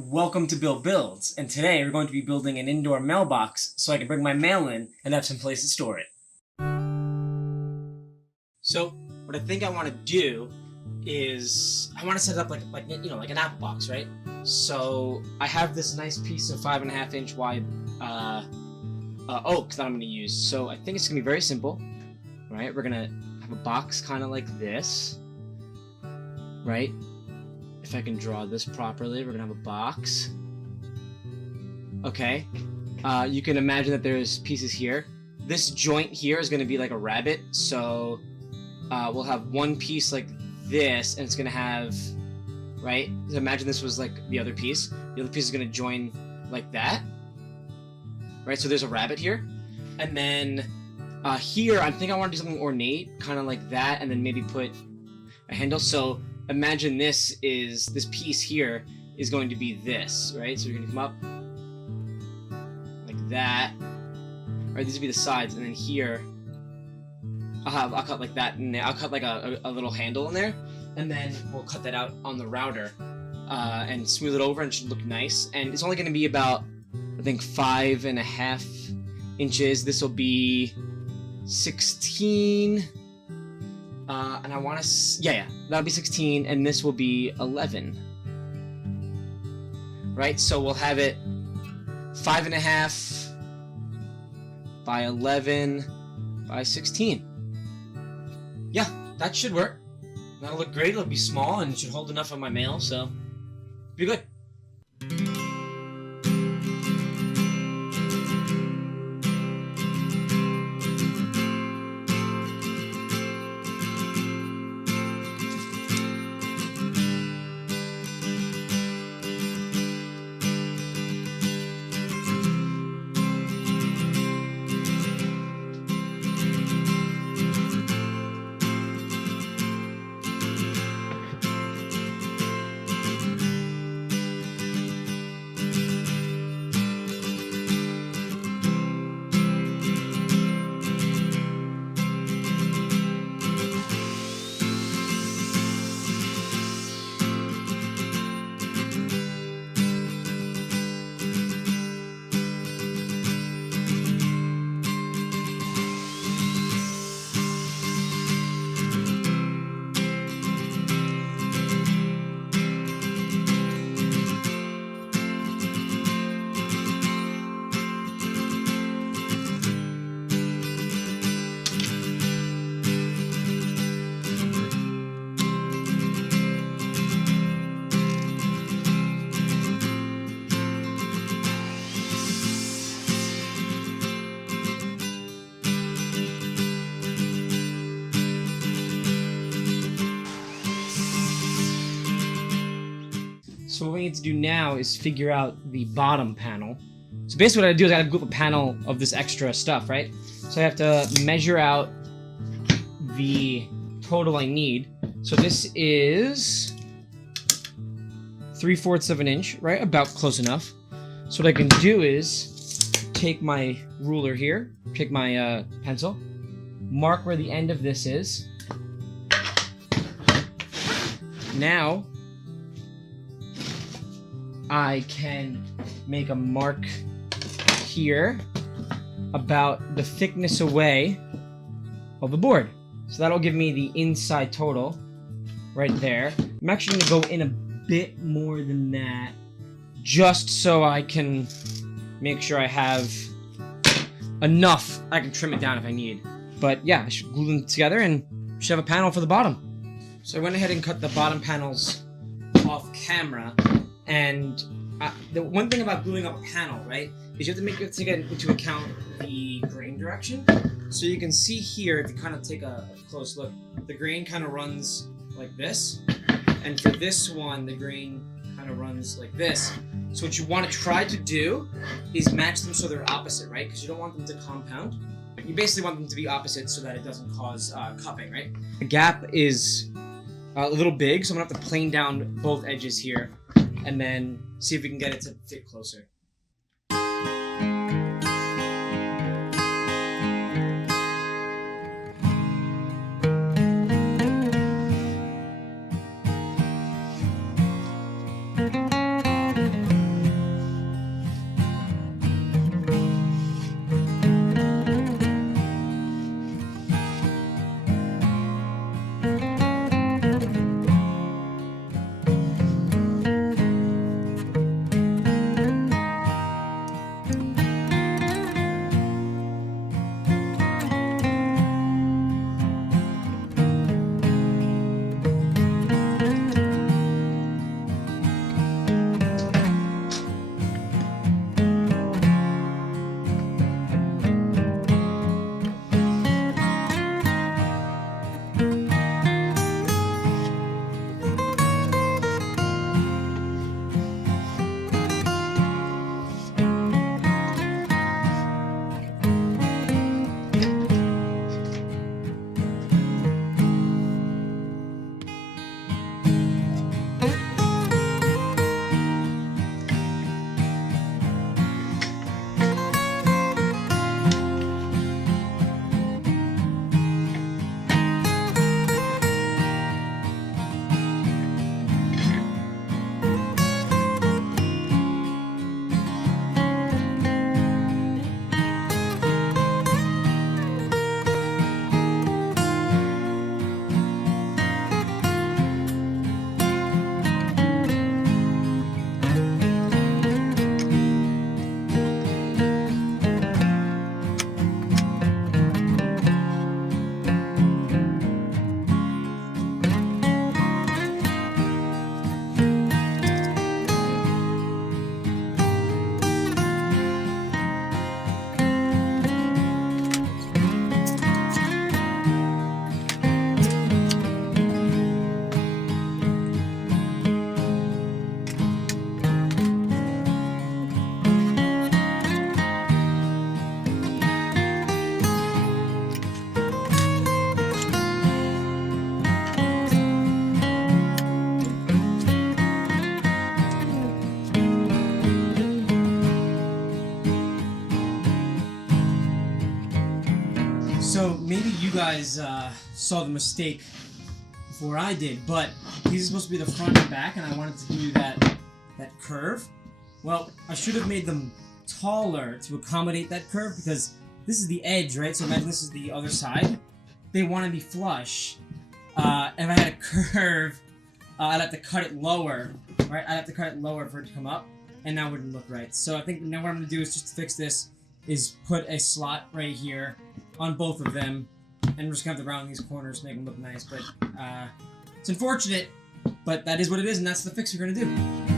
Welcome to Bill Builds, and today we're going to be building an indoor mailbox so I can bring my mail in and have some place to store it. So what I think I want to do is I want to set it up like an apple box, right? So I have this nice piece of 5.5-inch wide oak that I'm going to use. So I think it's going to be very simple, right? We're going to have a box kind of like this, right? If I can draw this properly, we're gonna have a box. Okay. You can imagine that there's pieces here. This joint here is gonna be like a rabbit, so we'll have one piece like this, and it's gonna have, right? So imagine this was like the other piece. The other piece is gonna join like that, right? So there's a rabbit here, and then here I think I want to do something ornate, kind of like that, and then maybe put a handle. So imagine this piece here is going to be this, right? So you're gonna come up like that. Right, these would be the sides, and then here I'll cut like that, and I'll cut like a little handle in there, and then we'll cut that out on the router and smooth it over, and it should look nice. And it's only gonna be about, I think, 5.5 inches. This will be 16. And I want to, that'll be 16, and this will be 11. Right, so we'll have it 5.5 by 11 by 16. Yeah, that should work. That'll look great. It'll be small, and it should hold enough of my mail, so be good. So what we need to do now is figure out the bottom panel. So basically what I do is I gotta glue up a panel of this extra stuff, right? So I have to measure out the total I need. So this is 3/4 of an inch, right? About close enough. So what I can do is take my ruler here, take my pencil, mark where the end of this is. Now I can make a mark here about the thickness away of the board. So that'll give me the inside total right there. I'm actually gonna go in a bit more than that, just so I can make sure I have enough. I can trim it down if I need. But yeah, I should glue them together and should have a panel for the bottom. So I went ahead and cut the bottom panels off camera. And the one thing about gluing up a panel, right, is you have to take into account the grain direction. So you can see here, if you kind of take a close look, the grain kind of runs like this. And for this one, the grain kind of runs like this. So what you want to try to do is match them so they're opposite, right? Because you don't want them to compound. You basically want them to be opposite so that it doesn't cause cupping, right? The gap is a little big, so I'm going to have to plane down both edges here, and then see if we can get it to fit closer. maybe you guys saw the mistake before I did, but these are supposed to be the front and back, and I wanted to do that curve. Well, I should have made them taller to accommodate that curve, because this is the edge, right? So imagine this is the other side. They want to be flush. If I had a curve, I'd have to cut it lower, right? I'd have to cut it lower for it to come up, and that wouldn't look right. So I think now what I'm going to do is just to fix this, is put a slot right here on both of them, and we're just going to have to round these corners to make them look nice. But it's unfortunate, but that is what it is, and that's the fix we're going to do.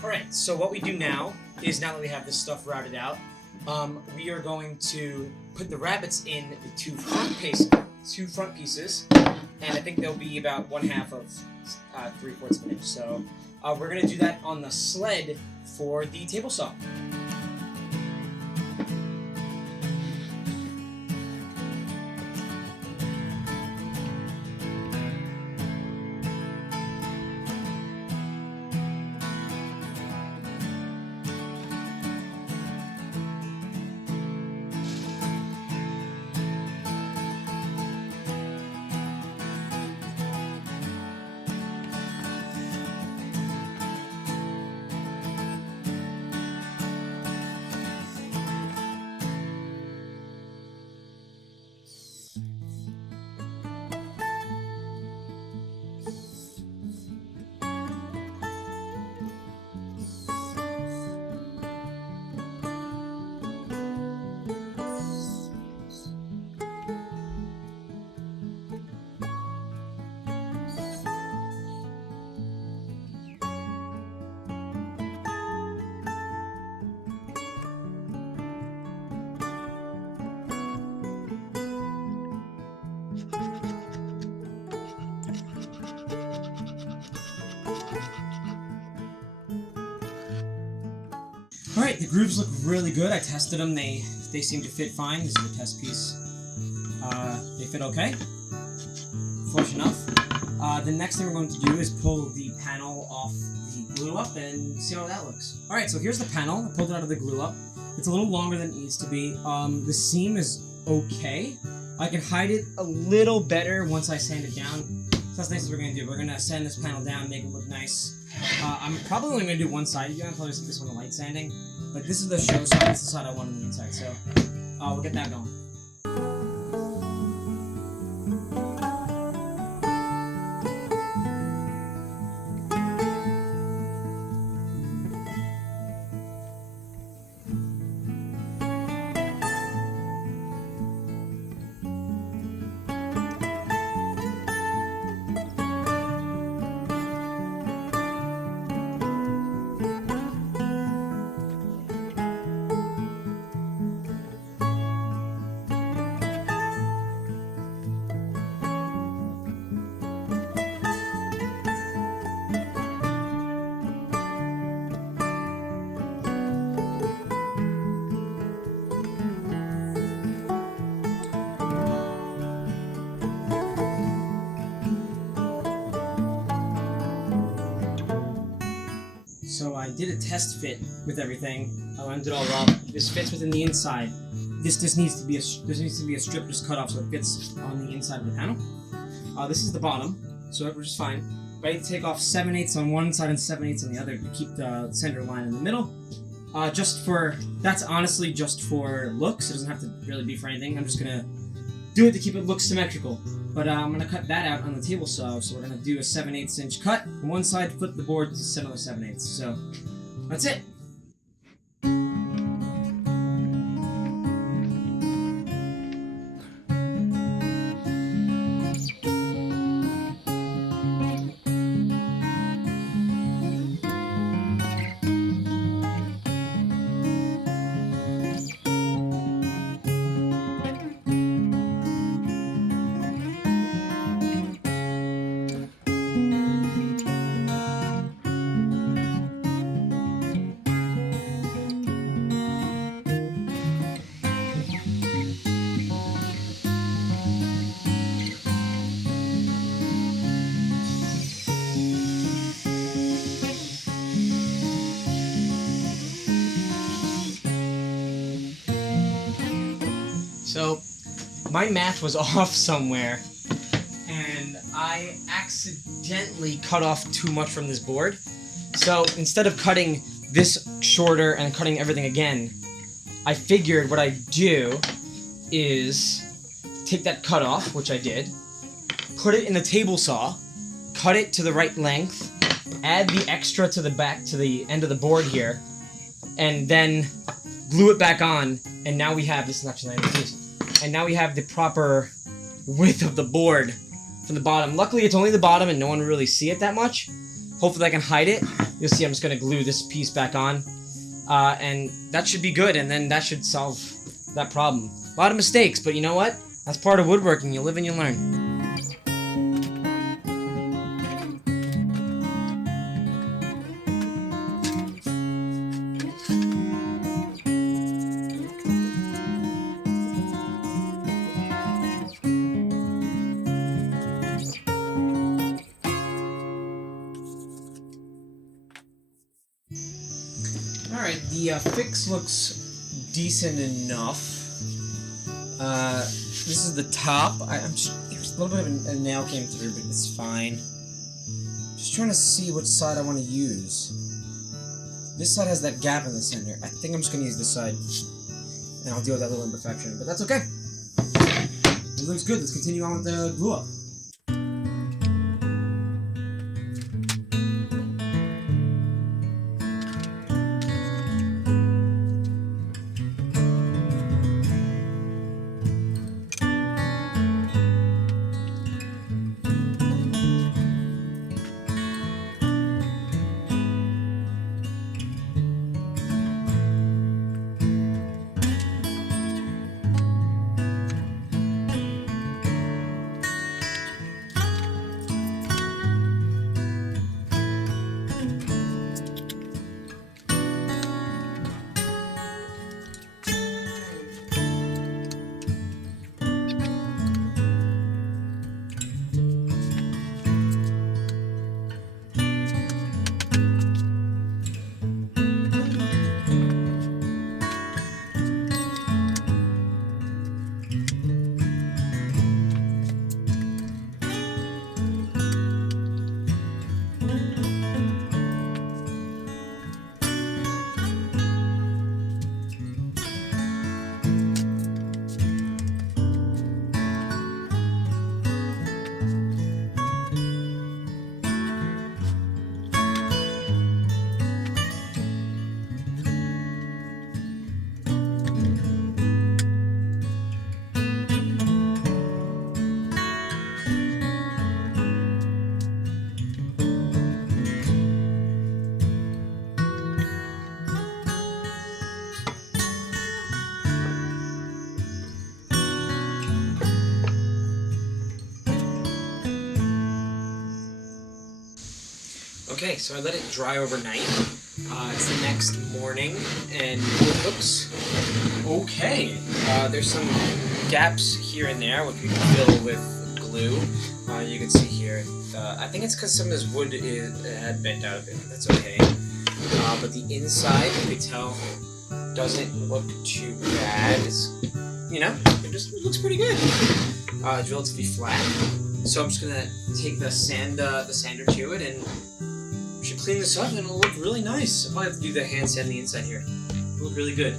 Alright, so what we do now is, now that we have this stuff routed out, we are going to put the rabbets in the two front pieces, and I think they'll be about 1/2 of 3/4 of an inch. So we're going to do that on the sled for the table saw. Alright, the grooves look really good. I tested them. They seem to fit fine. This is the test piece. They fit okay. Flush enough. The next thing we're going to do is pull the panel off the glue up and see how that looks. Alright, so here's the panel. I pulled it out of the glue up. It's a little longer than it needs to be. The seam is okay. I can hide it a little better once I sand it down. So that's nice what we're going to do. We're going to sand this panel down, make it look nice. I'm probably only going to do one side. You're going to probably see this one light sanding. But this is the show side. This is the side I want on the inside. So we'll get that going. So I did a test fit with everything. I lined it all up. This fits within the inside. This needs to be a strip just cut off so it fits on the inside of the panel. This is the bottom, so which is fine. But I need to take off 7/8 on one side and 7/8 on the other to keep the center line in the middle. That's honestly just for looks. It doesn't have to really be for anything. I'm just gonna do it to keep it look symmetrical. But I'm gonna cut that out on the table saw. So we're gonna do a 7/8 inch cut on one side, flip the board to set another 7/8. So that's it. So, my math was off somewhere, and I accidentally cut off too much from this board. So, instead of cutting this shorter and cutting everything again, I figured what I'd do is take that cut off, which I did, put it in the table saw, cut it to the right length, add the extra to the back, to the end of the board here, and then glue it back on, and now we have, this is actually not a piece, and now we have the proper width of the board from the bottom. Luckily, it's only the bottom and no one will really see it that much. Hopefully I can hide it. You'll see I'm just going to glue this piece back on, and that should be good, and then that should solve that problem. A lot of mistakes, but you know what? That's part of woodworking. You live and you learn. Alright, the fix looks decent enough. This is the top. There's a little bit of a nail came through, but it's fine. Just trying to see which side I want to use. This side has that gap in the center. I think I'm just going to use this side. And I'll deal with that little imperfection, but that's okay. It looks good. Let's continue on with the glue up. Okay, so I let it dry overnight. It's the next morning, and it looks okay. There's some gaps here and there, which we can fill with glue. You can see here. I think it's because some of this wood had bent out a bit, but that's okay. But the inside, you can tell, doesn't look too bad. It's, it looks pretty good. It's relatively flat. So I'm just gonna take the sander to it, and we should clean this up, and it'll look really nice. I'll probably have to do the hand sand the inside here. It'll look really good.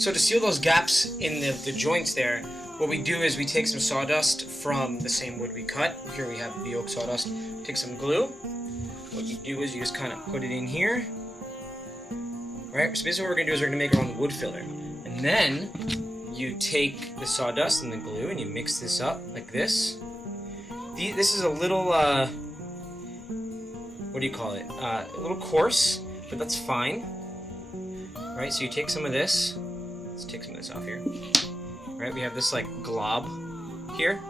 So to seal those gaps in the joints there, what we do is we take some sawdust from the same wood we cut. Here we have the oak sawdust. Take some glue. What you do is you just kind of put it in here. Right? So basically what we're going to do is we're going to make our own wood filler. And then you take the sawdust and the glue and you mix this up like this. This is a little, what do you call it? A little coarse, but that's fine. Right? So you take some of this. Let's take some of this off here. Right, we have this like glob here,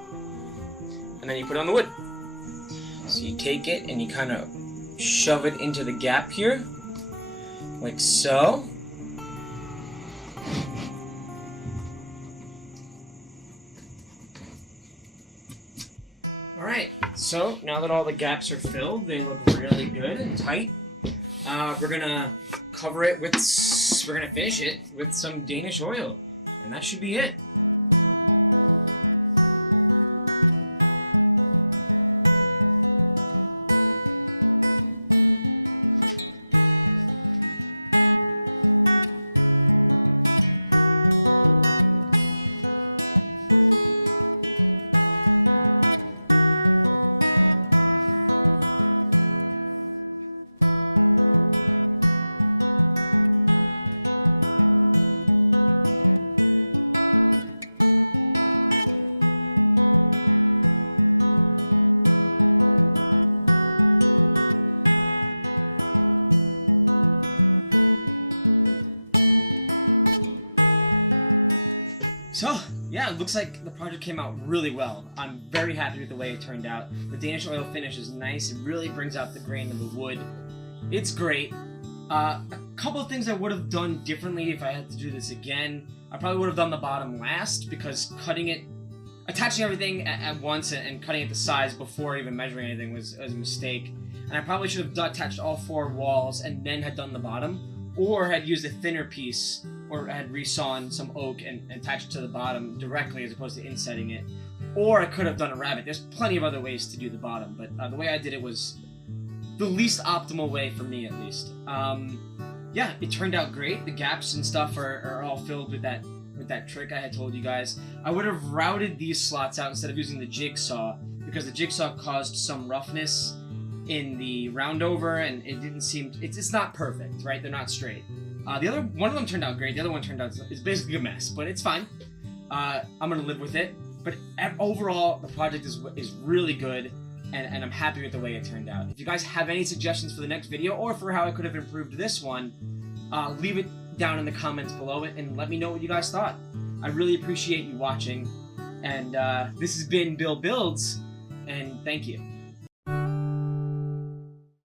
and then you put it on the wood. So you take it and you kind of shove it into the gap here, like so. Alright, so now that all the gaps are filled, they look really good and tight. We're gonna cover it with, we're gonna finish it with some Danish oil, and that should be it. So, yeah, it looks like the project came out really well. I'm very happy with the way it turned out. The Danish oil finish is nice. It really brings out the grain of the wood. It's great. A couple of things I would have done differently if I had to do this again. I probably would have done the bottom last, because attaching everything at once and cutting it to size before even measuring anything was a mistake. And I probably should have attached all 4 walls and then had done the bottom, or had used a thinner piece, or had resawn some oak and attached it to the bottom directly as opposed to insetting it. Or I could have done a rabbet. There's plenty of other ways to do the bottom, but the way I did it was the least optimal way for me, at least. Yeah, it turned out great. The gaps and stuff are all filled with that trick I had told you guys. I would have routed these slots out instead of using the jigsaw, because the jigsaw caused some roughness in the round over, and it didn't seem, it's not perfect, right? They're not straight. One of them turned out great. The other one turned out, it's basically a mess, but it's fine. I'm gonna live with it. But overall, the project is really good, and I'm happy with the way it turned out. If you guys have any suggestions for the next video, or for how I could have improved this one, leave it down in the comments below it, and let me know what you guys thought. I really appreciate you watching, and this has been Bill Builds, and thank you.